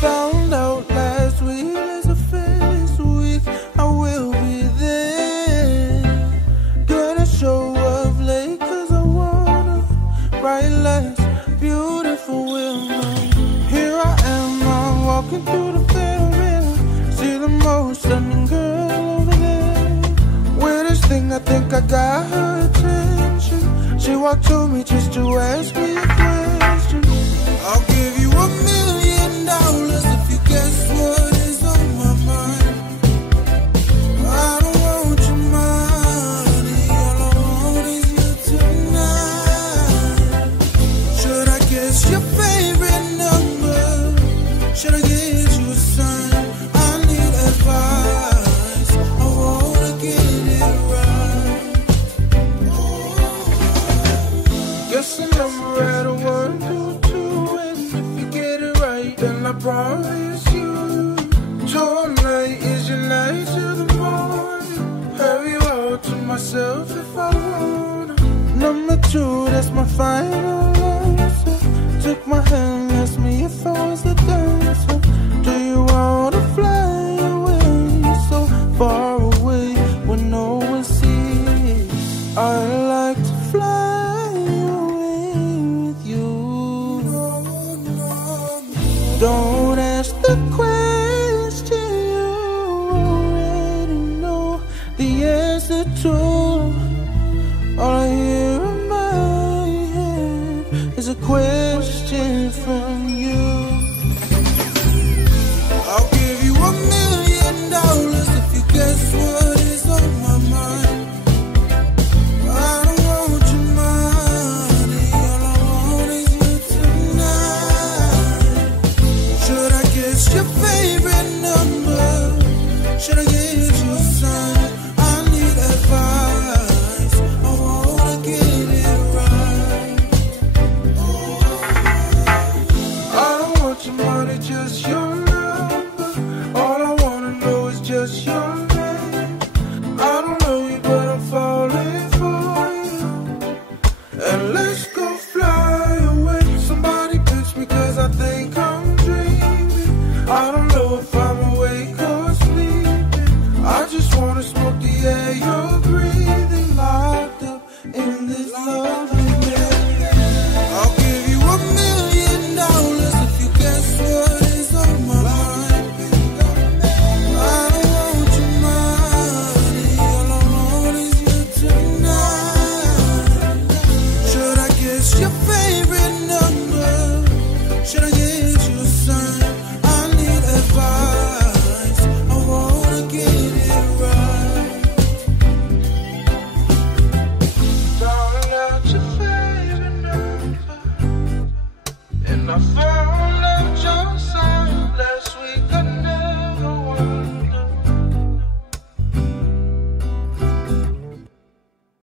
Found out last week there's a face week. I will be there. Gonna show up late cause I wanna bright lights, beautiful women. Here I am, I'm walking through the pyramid. See the most stunning girl over there. Weirdest thing, I think I got her attention. She walked to me just to ask me a question. I'll give you $1 million if you guess what is on my mind. I don't want your money, all I want is you tonight. Should I guess your favorite number? Should I get you a sign? I need advice, I wanna get it right. Guess the number at a 1, 2, 2, and if you get it right, then I promise you tonight is your night till the morning. Have you all to myself if I want. Number 2, that's my final answer. Took my hand, asked me if I was the dancer. Do you wanna fly away, so far away where no one sees? I like to fly away with you. Don't ask the question you already know the answer to. All I hear in my head is a question from you. I'll give you $1 million if you guess what